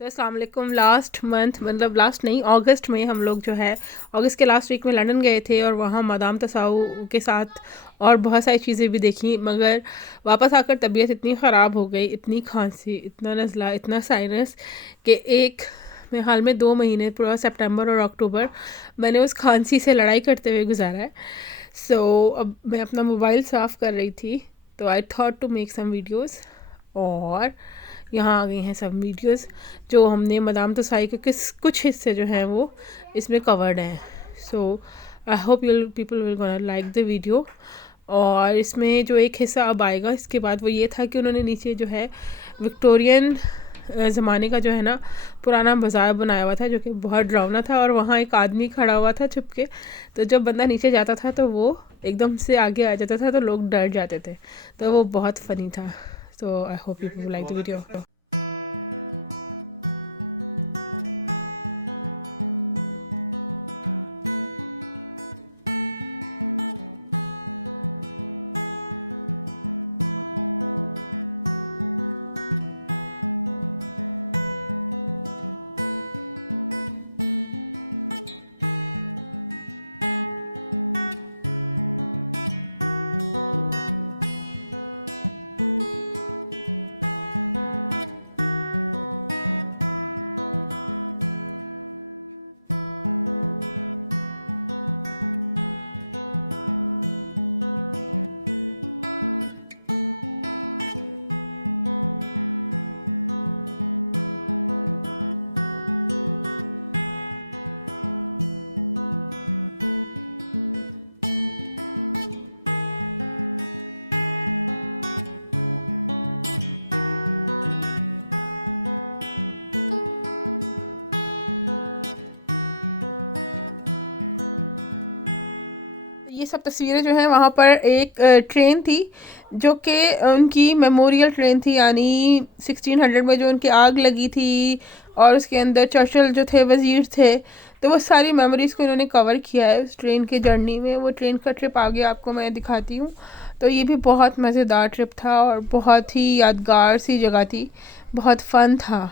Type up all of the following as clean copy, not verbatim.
अस्सलाम वालेकुम। Last month मतलब लास्ट नहीं अगस्त में हम लोग जो है अगस्त के लास्ट वीक में लंदन गए थे और वहाँ मादाम तसाऊ के साथ और बहुत सारी चीज़ें भी देखी, मगर वापस आकर तबीयत इतनी ख़राब हो गई, इतनी खांसी, इतना नज़ला, इतना साइनस कि एक मैं हाल में 2 महीने पूरा सितंबर और अक्टूबर मैंने उस खांसी से लड़ाई करते हुए गुजारा है। अब मैं अपना मोबाइल साफ़ कर रही थी तो I thought to make some videos और यहाँ आ गई हैं सब वीडियोस जो हमने मदाम तसाई के कुछ हिस्से जो हैं वो इसमें कवर्ड हैं। So I hope you people will gonna like the video. और इसमें जो एक हिस्सा अब आएगा इसके बाद वो ये था कि उन्होंने नीचे जो है विक्टोरियन ज़माने का जो है ना पुराना बाज़ार बनाया हुआ था जो कि बहुत डरावना था, और वहाँ एक आदमी खड़ा हुआ था छुप के। तो जब बंदा नीचे जाता था तो वो एकदम से आगे आ जाता था तो लोग डर जाते थे, तो वो बहुत फ़नी था। So I hope you people like the video. ये सब तस्वीरें जो हैं वहाँ पर एक ट्रेन थी जो कि उनकी मेमोरियल ट्रेन थी, यानी 1600 में जो उनकी आग लगी थी और उसके अंदर चर्चिल जो थे वज़ीर थे, तो वो सारी मेमोरीज़ को इन्होंने कवर किया है उस ट्रेन के जर्नी में। वो ट्रेन का ट्रिप आगे आपको मैं दिखाती हूँ। तो ये भी बहुत मज़ेदार ट्रिप था और बहुत ही यादगार सी जगह थी, बहुत फ़न था।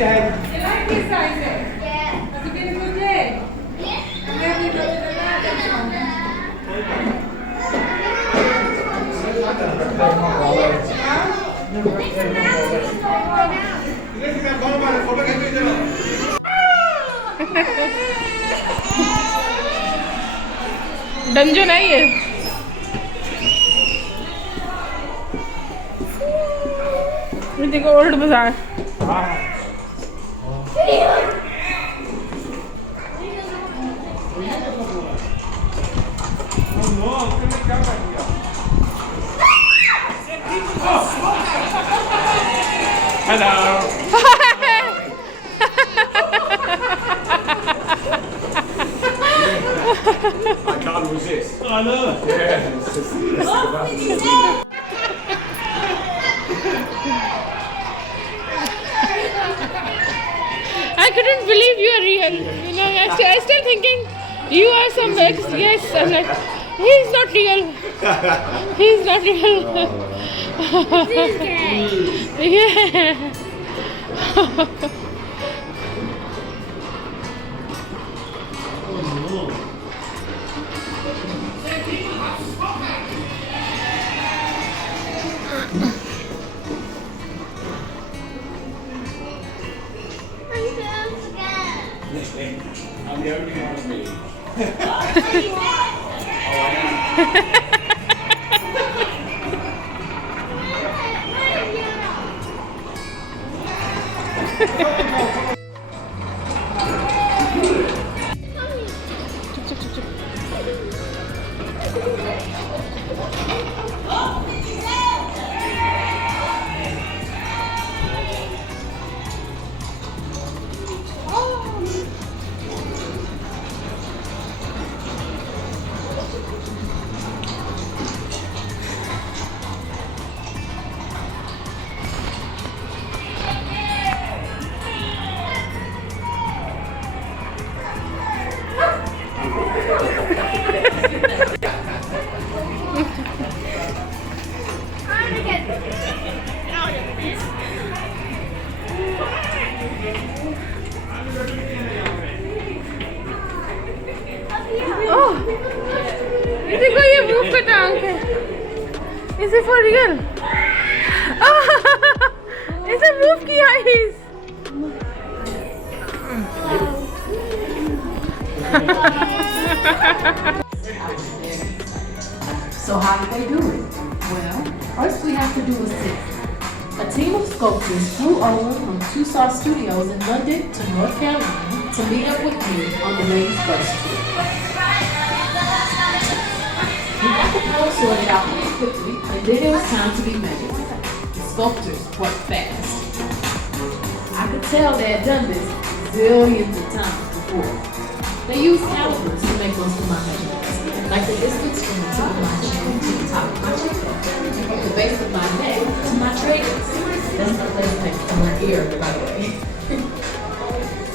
You like this, Isaac? Yeah. Have you been a good day? Yeah. And where have you got to the Dunzo नहीं है। देखो ओल्ड बाजार। Hello. I can't resist. I know. Yeah, I couldn't believe you are real. You know, I still thinking you are some ex. Yes, I'm like, he's not real. He's not real. This guy. Yeah. I'm the only one of me. Chup chup chup chup. का टैंक है। Is it for real? इसे मूव किया इस। So how did they do it? Well, first we have to do is this. A team of sculptors flew over from Tucson Studios in London to North Carolina to meet up with me on the latest bus tour. We got the floor sorted out pretty quickly, and then it was time to be made. The sculptors worked fast. I could tell they had done this billions of times before. They used calipers to make most of my measurements, like the distance from the tip of my chin to the top of my cheekbone, and from the base of my neck to my tragus. That's my place next to my ear, by the way.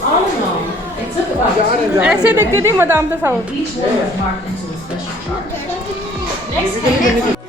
All in all, it took about 2 days. ऐसे दिखती थी मदाम तसाउ। Each one was marked into a special chart. Next page.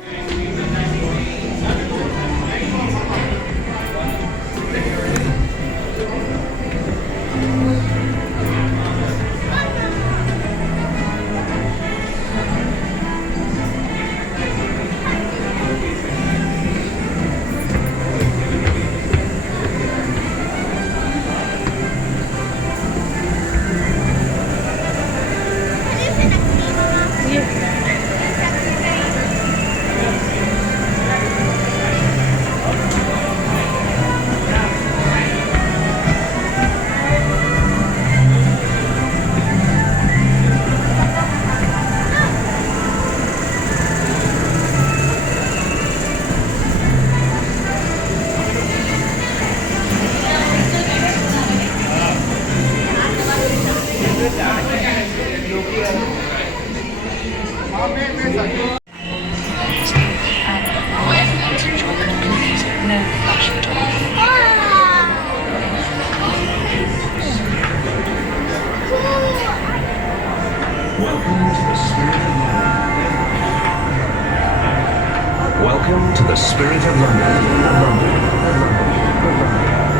Welcome to the Spirit of London.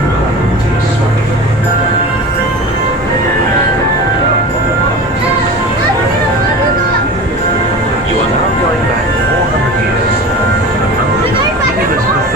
Welcome to the Spirit of You are now going back 400 years to the month of Elizabeth I.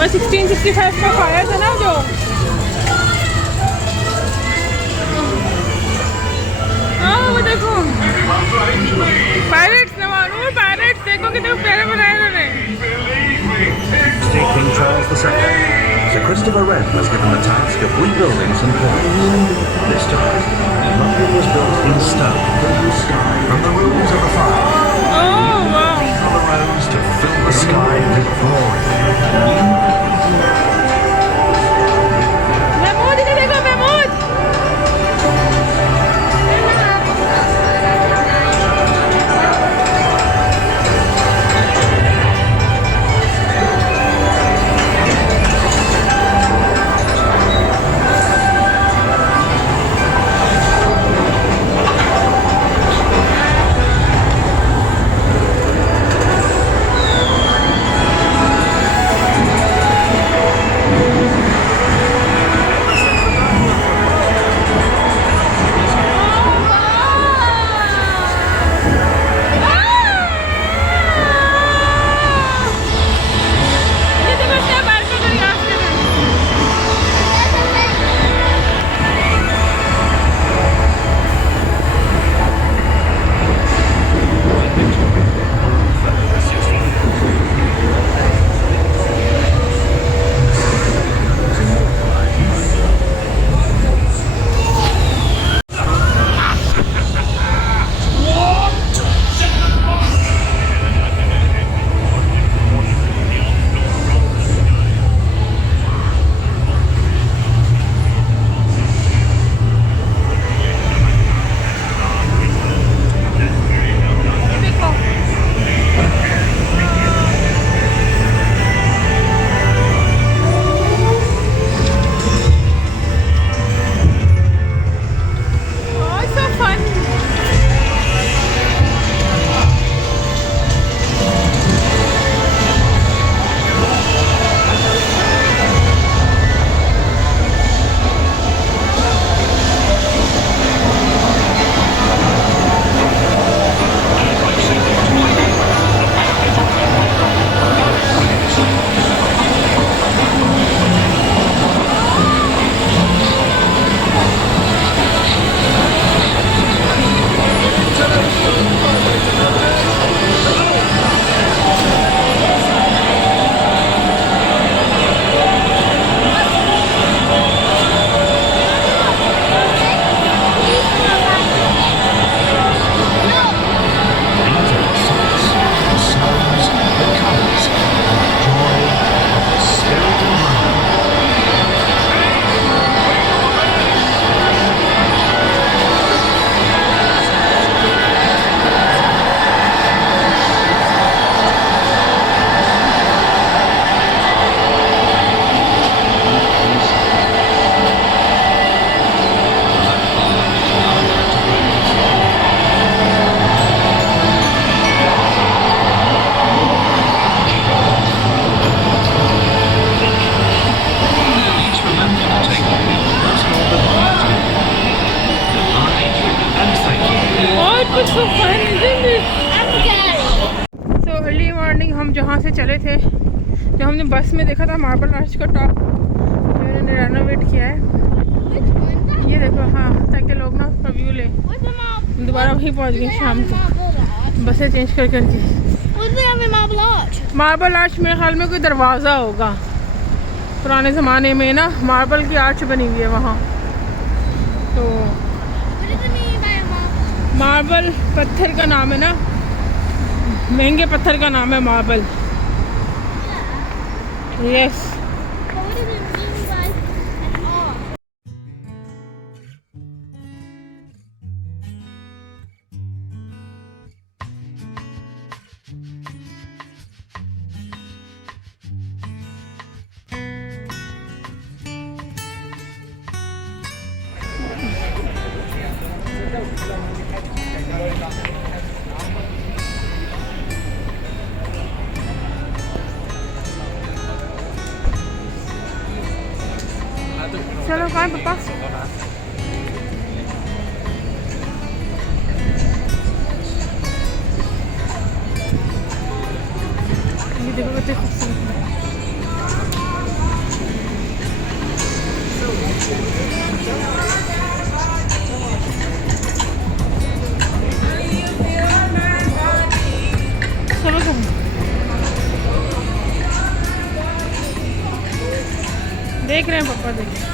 मैं 1665 का पाया था ना जो वो देखो पायरेट्स नवानूर पायरेट्स देखो कितने प्यारे बनाए उन्होंने King Charles II, Sir Christopher Wren was given the task of rebuilding St. Paul's. This time, London was built in stone, from the ruins of the farm. Oh wow To fill the sky with glory. Mahmood इधर देखो Mahmood so fun, isn't it? I'm scary. तो early morning हम जहाँ से चले थे, जो हमने बस में देखा था मार्बल आर्च का टॉप जो इन्होंने रेनोवेट किया है, Which one? That ये देखो। हाँ, ताकि लोग ना उसका व्यू लें। What's the marble? हम दोबारा वहीं पहुँच गए शाम को, Marble arch. बसें चेंज कर करके। What's the having marble arch? Marble arch मेरे ख्याल में कोई दरवाज़ा होगा, पुराने ज़माने में ना मार्बल की आर्च बनी हुई है वहाँ। तो What does it mean by a marble? Marble पत्थर का नाम है ना, महंगे पत्थर का नाम है marble. Yeah. Yes. But what does it mean by an arch? चलो कहाँ पापा? ये देखो कितने खूबसूरत है। सब देख रहे हैं पापा, देख रहे हैं।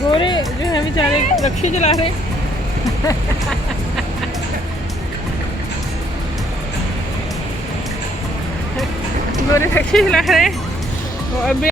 गोरे जो है बेचारे रक्शे चला रहे गोरे रक्शे चला रहे हैं।